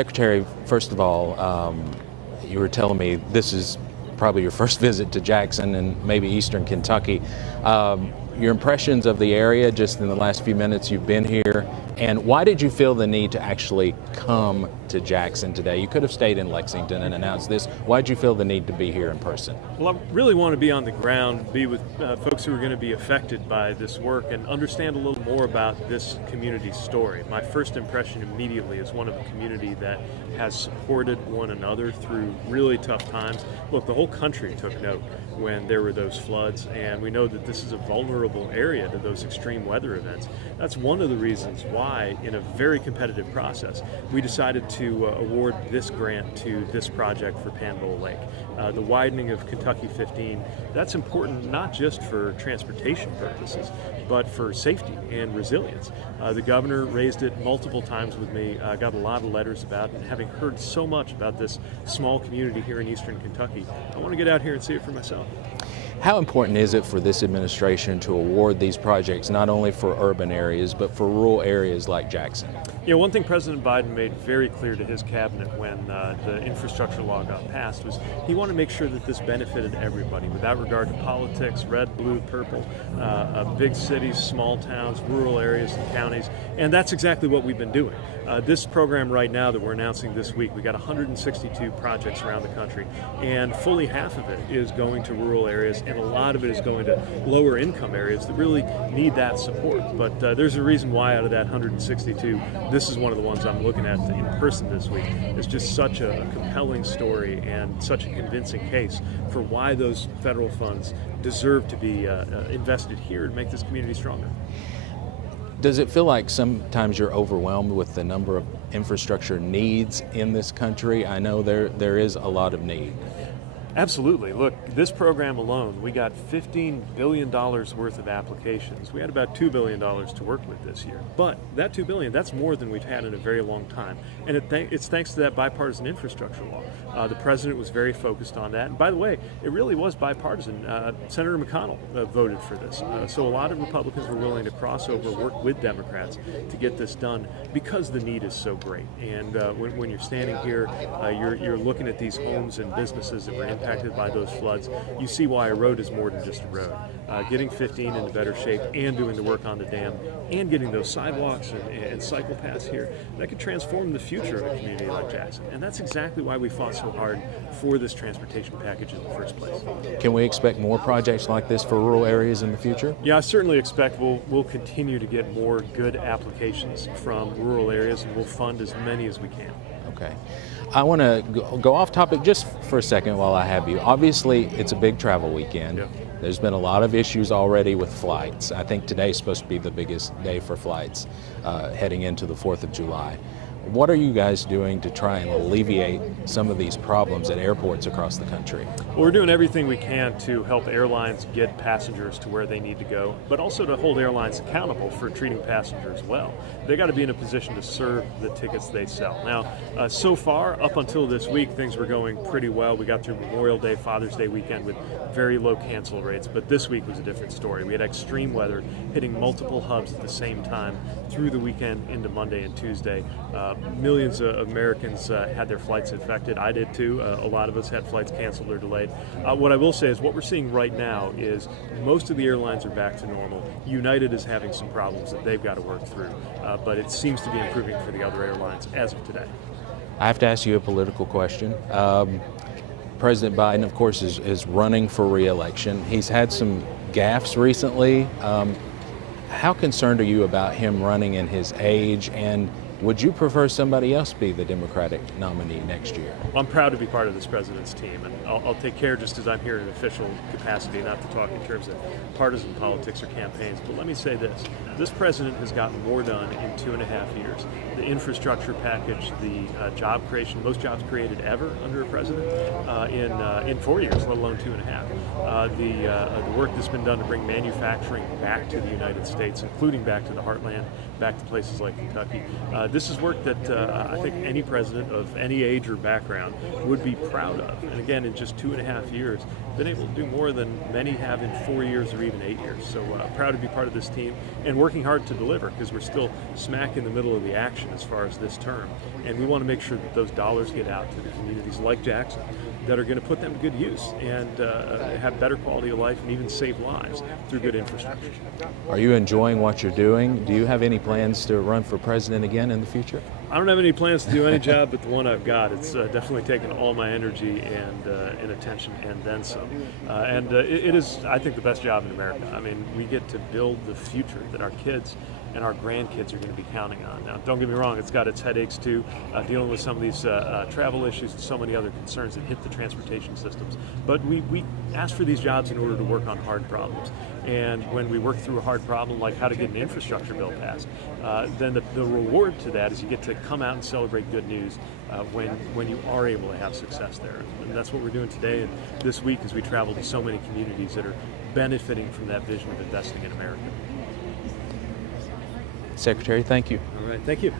Secretary, first of all, you were telling me this is probably your first visit to Jackson and maybe Eastern Kentucky. Your impressions of the area just in the last few minutes you've been here, and why did you feel the need to actually come to Jackson today? You could have stayed in Lexington and announced this. Why did you feel the need to be here in person? Well, I really want to be on the ground, be with folks who are going to be affected by this work and understand a little more about this community's story. My first impression immediately is one of a community that has supported one another through really tough times. Look, the whole country took note when there were those floods, and we know that this is a vulnerable area to those extreme weather events. That's one of the reasons why, in a very competitive process, we decided to award this grant to this project for Panville Lake. The widening of Kentucky 15, that's important not just for transportation purposes, but for safety and resilience. The governor raised it multiple times with me. I got a lot of letters about it, and having heard so much about this small community here in Eastern Kentucky, I want to get out here and see it for myself. How important is it for this administration to award these projects not only for urban areas but for rural areas like Jackson? Yeah, one thing President Biden made very clear to his cabinet when the infrastructure law got passed was he wanted to make sure that this benefited everybody without regard to politics, red, blue, purple, big cities, small towns, rural areas and counties, and that's exactly what we've been doing. This program right now that we're announcing this week, we got 162 projects around the country, and fully half of it is going to rural areas, and a lot of it is going to lower income areas that really need that support. But there's a reason why out of that 162, this is one of the ones I'm looking at in person this week. It's just such a compelling story and such a convincing case for why those federal funds deserve to be invested here to make this community stronger. Does it feel like sometimes you're overwhelmed with the number of infrastructure needs in this country? I know there is a lot of need. Absolutely. Look, this program alone, we got $15 billion worth of applications. We had about $2 billion to work with this year. But that $2 billion, that's more than we've had in a very long time. And it's thanks to that bipartisan infrastructure law. The president was very focused on that. And by the way, it really was bipartisan. Senator McConnell voted for this. So a lot of Republicans were willing to cross over, work with Democrats to get this done because the need is so great. And when you're standing here, you're looking at these homes and businesses that were impacted by those floods, you see why a road is more than just a road. Getting 15 into better shape and doing the work on the dam and getting those sidewalks and cycle paths here, that could transform the future of a community like Jackson. And that's exactly why we fought so hard for this transportation package in the first place. Can we expect more projects like this for rural areas in the future? Yeah, I certainly expect we'll continue to get more good applications from rural areas, and we'll fund as many as we can. Okay. I want to go off topic just for a second while I have you. Obviously, it's a big travel weekend. Yep. There's been a lot of issues already with flights. I think today's supposed to be the biggest day for flights heading into the 4th of July. What are you guys doing to try and alleviate some of these problems at airports across the country? Well, we're doing everything we can to help airlines get passengers to where they need to go, but also to hold airlines accountable for treating passengers well. They got to be in a position to serve the tickets they sell. Now, so far, up until this week, things were going pretty well. We got through Memorial Day, Father's Day weekend with very low cancel rates, but this week was a different story. We had extreme weather hitting multiple hubs at the same time through the weekend into Monday and Tuesday. Millions of Americans had their flights affected. I did too. A lot of us had flights canceled or delayed. What I will say is what we're seeing right now is most of the airlines are back to normal. United is having some problems that they've got to work through, but it seems to be improving for the other airlines as of today. I have to ask you a political question. President Biden, of course, is running for re-election. He's had some gaffes recently. How concerned are you about him running in his age, and would you prefer somebody else be the Democratic nominee next year? Well, I'm proud to be part of this president's team, and I'll take care, just as I'm here in an official capacity, not to talk in terms of partisan politics or campaigns. But let me say this president has gotten more done in 2.5 years. The infrastructure package, the job creation, most jobs created ever under a president in 4 years, let alone 2.5. The work that's been done to bring manufacturing back to the United States, including back to the heartland, back to places like Kentucky. This is work that I think any president of any age or background would be proud of. And again, in just 2.5 years, been able to do more than many have in 4 years or even 8 years. So proud to be part of this team and work working hard to deliver because we're still smack in the middle of the action as far as this term. And we want to make sure that those dollars get out to the communities like Jackson that are going to put them to good use and have better quality of life and even save lives through good infrastructure. Are you enjoying what you're doing? Do you have any plans to run for president again in the future? I don't have any plans to do any job but the one I've got. It's definitely taken all my energy and attention and then some. It is, I think, the best job in America. I mean, we get to build the future that our kids and our grandkids are going to be counting on. Now, don't get me wrong, it's got its headaches too, dealing with some of these travel issues and so many other concerns that hit the transportation systems. But we ask for these jobs in order to work on hard problems. And when we work through a hard problem like how to get an infrastructure bill passed, then the reward to that is you get to come out and celebrate good news when you are able to have success there. And that's what we're doing today and this week as we travel to so many communities that are benefiting from that vision of investing in America. Secretary, thank you. All right, thank you.